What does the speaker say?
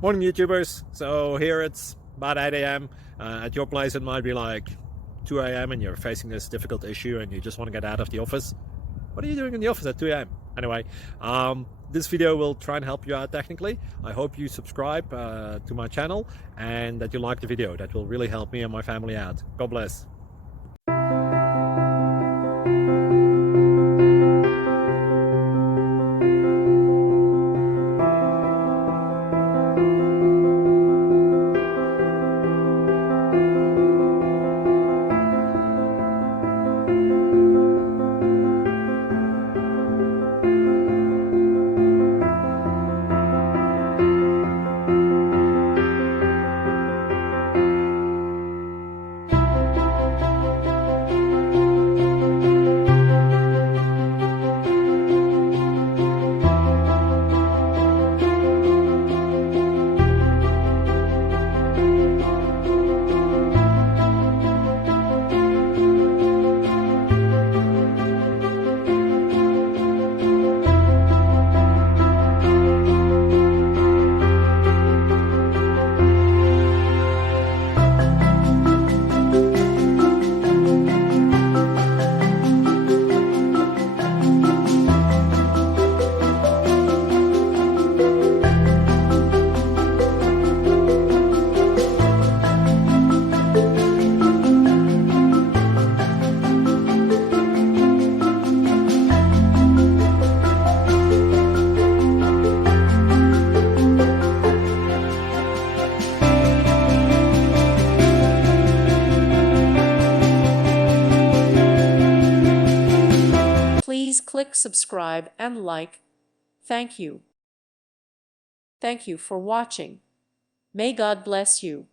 Morning YouTubers. So here it's about 8 a.m. At your place it might be like 2 a.m. and you're facing this difficult issue and you just want to get out of the office. What are you doing in the office at 2 a.m.? Anyway, this video will try and help you out technically. I hope you subscribe to my channel and that you like the video. That will really help me and my family out. God bless. Please click subscribe and like. Thank you. Thank you for watching. May God bless you.